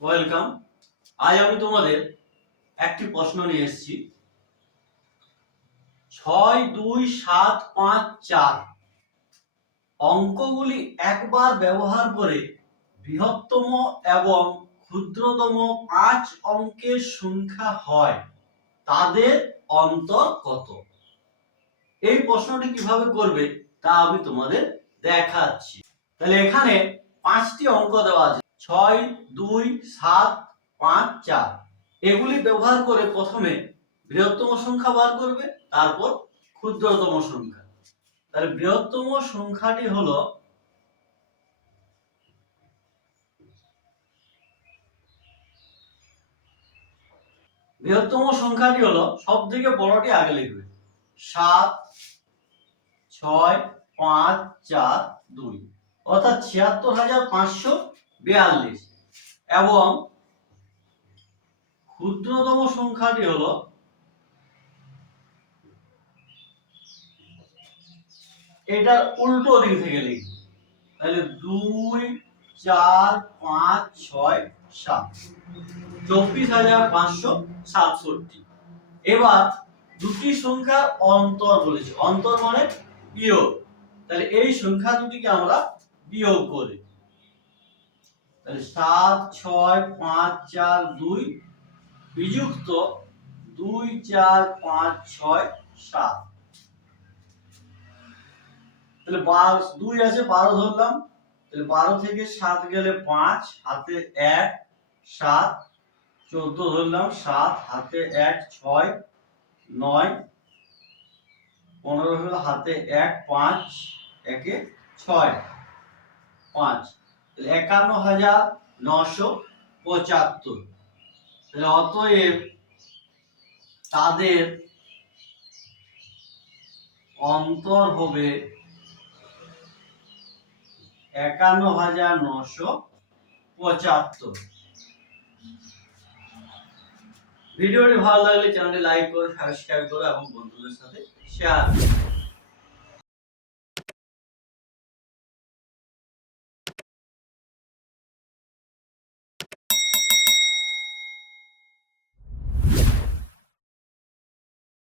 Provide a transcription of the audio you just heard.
Welcome. আজ আমি তোমাদের একটি প্রশ্ন নিয়ে এসেছি। 6, 2, 7, 5, 4 অঙ্কগুলি একবার ব্যবহার করে বৃহত্তম এবং ক্ষুদ্রতম 5 অঙ্কের সংখ্যা হয়, তাদের অন্তর কত? এই প্রশ্নটি কিভাবে করবে তা আমি তোমাদের দেখাচ্ছি। তাহলে এখানে 5টি অঙ্ক দেওয়া আছে, 6, 2, 7, 5, 4। এগুলি ব্যবহার করে প্রথমে বৃহত্তম সংখ্যা বার করবে, তারপর ক্ষুদ্রতম সংখ্যা। তাহলে বৃহত্তম সংখ্যাটি হলো সব থেকে বড়টি আগে লিখবে, 7, 6, 5, 4, 2 অর্থাৎ 76,542। এবং ক্ষুদ্রতম সংখ্যাটি হলো এটার উল্টো দিক থেকে লিখবে। তাহলে 2, 4, 5, 6, 7 24,567। এবার দুটি সংখ্যার অন্তর বলেছে, অন্তর মানে বিয়োগ। তাহলে এই সংখ্যা দুটিকে আমরা বিয়োগ করি। তাহলে 7, 6, 5, 4, 2 বিযুক্ত 2, 4, 5, 6, 7। তাহলে 2 আছে, 12 ধরলাম। তাহলে 12 থেকে 7 গেলে 5, হাতে 1, 7, 14 ধরলাম, 7 হাতে 1, 6, 9, 15 হলো হাতে 1, 5, 1 6, 5। তাহলে 51,975। তাহলে অতএব তাদের অন্তর হবে 51,975। ভিডিওটি ভালো লাগলে চ্যানেলটি লাইক করো, সাবস্ক্রাইব করো এবং বন্ধুদের সাথে শেয়ার করো।